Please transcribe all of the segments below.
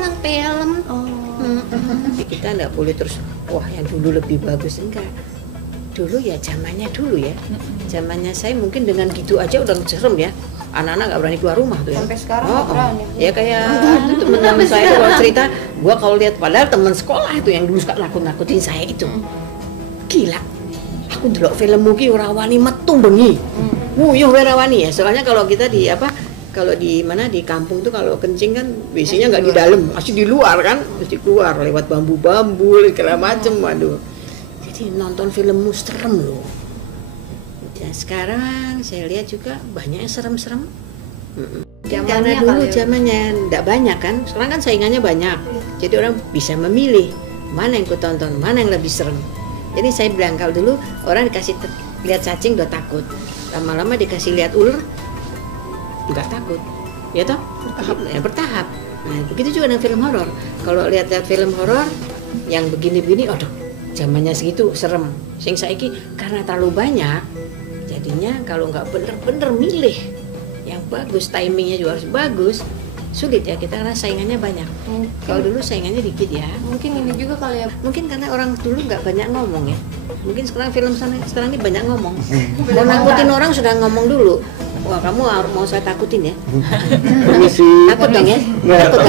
orang film. Kita nggak boleh terus wah yang dulu lebih bagus, enggak. Dulu ya zamannya dulu ya. Zamannya saya mungkin dengan gitu aja udah serem ya. Anak-anak nggak berani keluar rumah tuh ya. Sampai sekarang nggak berani. Ya kayak itu teman-teman saya kalau cerita, gua kalau lihat padahal teman sekolah itu yang dulu suka nakut-nakutin saya itu. Gila. Aku delok film mugi ora wani metu bengi. Wuyuh ora wani ya. Soalnya kalau kita di kalau di mana di kampung tuh kalau kencing kan biasanya nggak di dalam, masih di luar kan, mesti keluar lewat bambu-bambu segala macem. Waduh. Jadi nonton film serem loh. Ya, sekarang saya lihat juga banyak yang serem-serem. Zamannya dulu zamannya enggak banyak kan. Sekarang kan saingannya banyak. Jadi orang bisa memilih mana yang ku tonton, mana yang lebih serem. Jadi saya bilang kalau dulu orang dikasih lihat cacing udah takut. Lama-lama dikasih lihat ular enggak takut. Ya toh? Bertahap. Nah, begitu juga dengan film horor. Kalau lihat-lihat film horor yang begini-begini, aduh, zamannya segitu serem. Sing saiki karena terlalu banyak. Jadinya kalau nggak bener-bener milih yang bagus, timingnya juga harus bagus, sulit ya kita karena saingannya banyak. Kalau dulu saingannya dikit ya. Mungkin ini juga kali ya. Mungkin karena orang dulu nggak banyak ngomong ya. Mungkin sekarang film sekarang ini banyak ngomong. Mau nakutin orang sudah ngomong dulu. Wah kamu mau saya takutin ya? Permisi. Takut dong ya? Takut.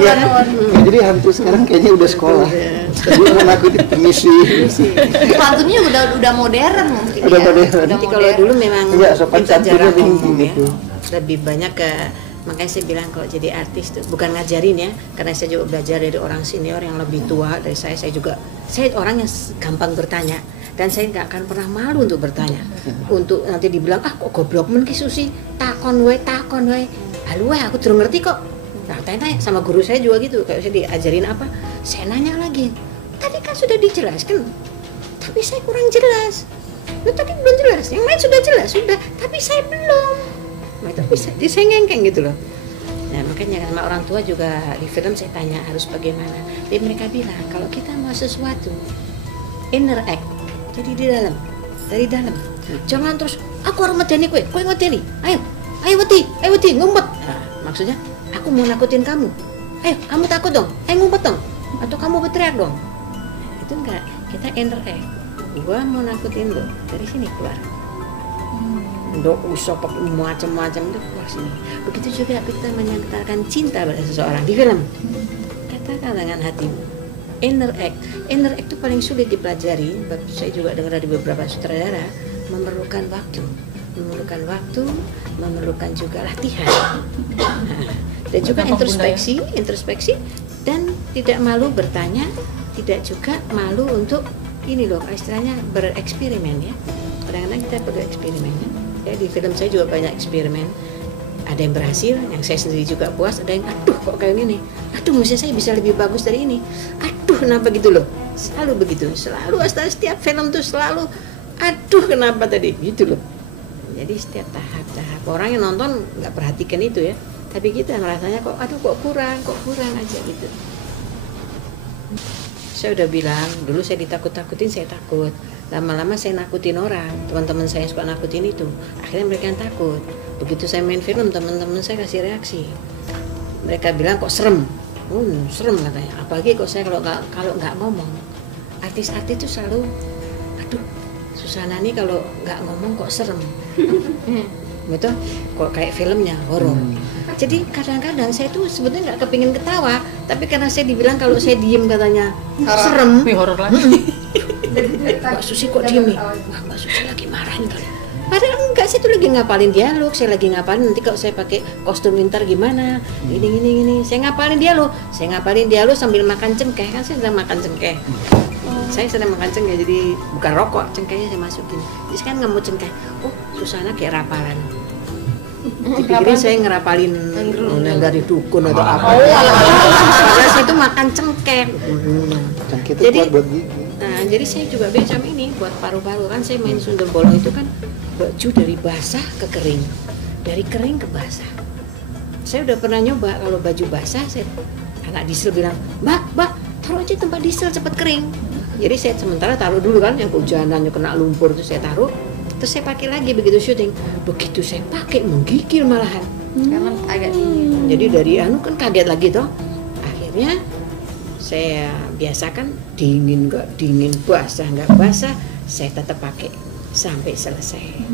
Iya. Jadi hantu sekarang kayaknya udah sekolah. Jadi mau nakutin permisi. Hantunya udah modern mungkin. Udah modern. Nanti kalau dulu memang sopan kita jarang santunnya ngomong ya. gitu. Lebih banyak ke makanya saya bilang kalau jadi artis tuh bukan ngajarin ya, karena saya juga belajar dari orang senior yang lebih tua dari saya juga saya orang yang gampang bertanya dan saya nggak akan pernah malu untuk bertanya. Untuk nanti dibilang kok goblok men ki Susi, takon wae. Halo aku durung ngerti kok. Nah, tanya sama guru saya juga gitu, kayak saya diajarin apa, saya nanya lagi. Tadi kan sudah dijelaskan, tapi saya kurang jelas. Lu tadi belum jelas, yang lain sudah jelas, sudah, tapi saya belum. Nah, tapi saya ngengkeng gitu loh. Nah makanya sama orang tua juga di film saya tanya harus bagaimana. Jadi mereka bilang kalau kita mau sesuatu inner act, jadi dari dalam. Jangan terus aku harus medeni kowe medeni. Ayo wedi ngumpet. Nah, maksudnya aku mau nakutin kamu. Ayo kamu takut dong. Ngumpet dong. Atau kamu berteriak dong. Nah, itu enggak. Kita inner act. Gua mau nakutin lo dari sini keluar. Dok usah pakai macam-macam itu keluar sini. Begitu juga kita menyatakan cinta pada seseorang di film. Katakan dengan hatimu. Inner act itu paling sulit dipelajari. Saya juga dengar dari beberapa sutradara memerlukan waktu, memerlukan juga latihan. Dan juga introspeksi dan tidak malu bertanya, tidak juga malu untuk ini loh istilahnya bereksperimen ya. Kadang-kadang kita perlu eksperimen ya. Di film saya juga banyak eksperimen. Ada yang berhasil, yang saya sendiri juga puas. Ada yang aduh kok kayak gini. Aduh mestinya saya bisa lebih bagus dari ini. Aduh kenapa gitu loh. Selalu begitu. Selalu setiap film tuh selalu aduh kenapa tadi gitu loh. Jadi setiap tahap orang yang nonton nggak perhatikan itu ya. Tapi kita merasanya kok aduh kok kurang aja gitu. Saya udah bilang dulu saya ditakut-takutin, saya takut. Lama-lama saya nakutin orang, teman-teman saya suka nakutin itu. Akhirnya mereka yang takut. Begitu saya main film, teman-teman saya kasih reaksi. Mereka bilang kok serem. Serem katanya. Apalagi kok saya kalau nggak ngomong. Artis-artis itu selalu, aduh, Susana nih kalau nggak ngomong kok serem. Betul? Kok kayak filmnya horor. Jadi kadang-kadang saya tuh sebetulnya nggak kepingin ketawa, tapi karena saya dibilang kalau saya diem katanya serem. Horor lagi. Mbak Susi kok diem nih? Wah, Mbak Susi lagi marah nih kali. Padahal enggak, saya tuh lagi ngapalin dialog, saya lagi ngapalin nanti kalau saya pakai kostum winter gimana, gini. Saya ngapalin dialog sambil makan cengkeh, kan saya sedang makan cengkeh. Saya sedang makan cengkeh, jadi bukan rokok, cengkehnya saya masukin. Jadi kan nggak mau cengkeh, oh Susana kayak rapalan. Dipikirin saya ngerapalin dari dukun atau apa. Padahal saya tuh makan cengkeh. Cengkeh itu Jadi, kuat buat gigi. Nah, jadi saya juga biasa ini buat paru-paru kan saya main sundel bolong itu kan baju dari basah ke kering, dari kering ke basah. Saya udah pernah nyoba kalau baju basah, saya anak diesel bilang, Mbak, taruh aja tempat diesel cepet kering. Jadi saya sementara taruh dulu kan, yang kehujanannya kena lumpur itu saya taruh, terus saya pakai lagi begitu syuting. Begitu saya pakai menggigil malahan. Karena agak dingin. Jadi dari kan kaget lagi toh. tutupnya saya biasakan dingin nggak dingin, basah nggak basah, saya tetap pakai sampai selesai.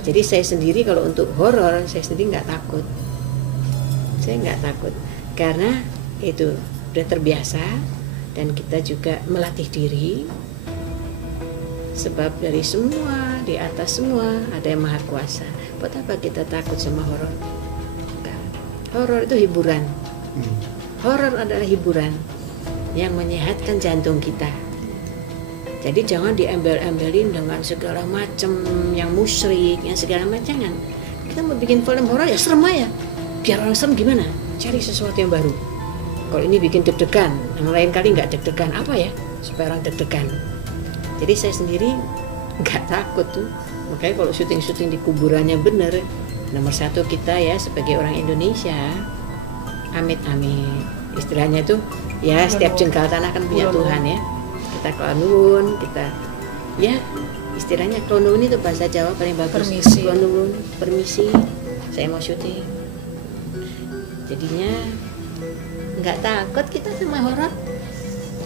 Jadi saya sendiri kalau untuk horor saya sendiri nggak takut. Saya nggak takut karena itu udah terbiasa dan kita juga melatih diri. Sebab dari semua, di atas semua ada yang maha kuasa. Buat apa kita takut sama horor? Enggak. Horor itu hiburan. Horor adalah hiburan yang menyehatkan jantung kita. Jadi jangan diembel-embelin dengan segala macam yang musyrik, yang segala macam. Jangan. Kita mau bikin film horor ya serem aja. Biar orang serem gimana? Cari sesuatu yang baru. Kalau ini bikin deg-degan, yang lain kali nggak deg-degan, apa ya? Supaya orang deg-degan. Jadi saya sendiri nggak takut tuh. Makanya kalau syuting-syuting di kuburannya bener, nomor satu kita ya sebagai orang Indonesia, amit-amit. Istilahnya tuh ya setiap jengkal tanah kan punya Tuhan ya. Kita kelonun, kita ya istilahnya kelonun itu bahasa Jawa paling bagus. Permisi. Kelonun, permisi. Saya mau syuting. Jadinya nggak takut kita sama horor.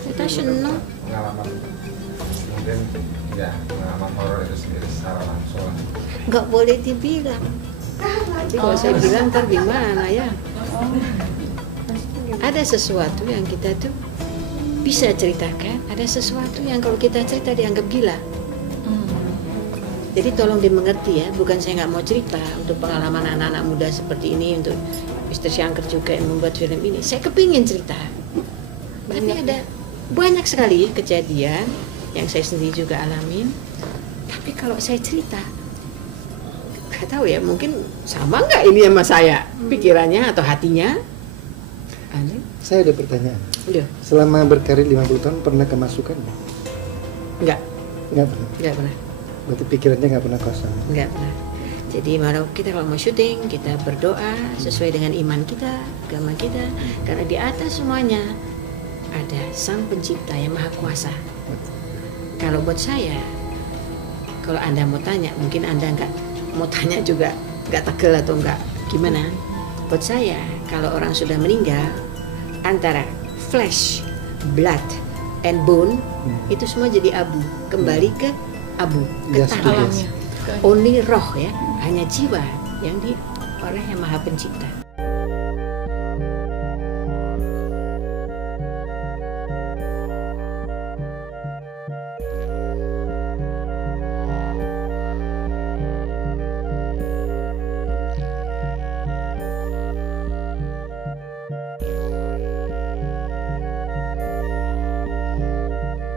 Kita seneng. Pengalaman mungkin ya pengalaman horor itu sendiri secara langsung. Nggak boleh dibilang. Nanti kalau saya bilang ntar gimana ya? Ada sesuatu yang kita tuh bisa ceritakan, ada sesuatu yang kalau kita cerita dianggap gila. Jadi tolong dimengerti ya, bukan saya nggak mau cerita untuk pengalaman anak-anak muda seperti ini, untuk Mr. Shankar juga yang membuat film ini. Saya kepingin cerita, tapi ada banyak sekali kejadian yang saya sendiri juga alamin. Tapi kalau saya cerita, nggak tahu ya, mungkin sama nggak ini sama saya pikirannya atau hatinya? Aneh. Saya ada pertanyaan. Udah, Selama berkarir 50 tahun pernah kemasukan? nggak Nggak pernah. Berarti pikirannya nggak pernah kosong. Nggak pernah. Jadi malah kita kalau mau syuting, kita berdoa sesuai dengan iman kita, agama kita, karena di atas semuanya ada Sang Pencipta yang Maha Kuasa. Kalau buat saya, kalau Anda mau tanya, mungkin Anda nggak mau tanya juga, nggak tegel atau nggak gimana. Buat saya, kalau orang sudah meninggal, antara flesh, blood, and bone, itu semua jadi abu, kembali ke abu, ke Gas to tanah. gas. Only roh ya, hanya jiwa yang oleh Yang Maha Pencipta.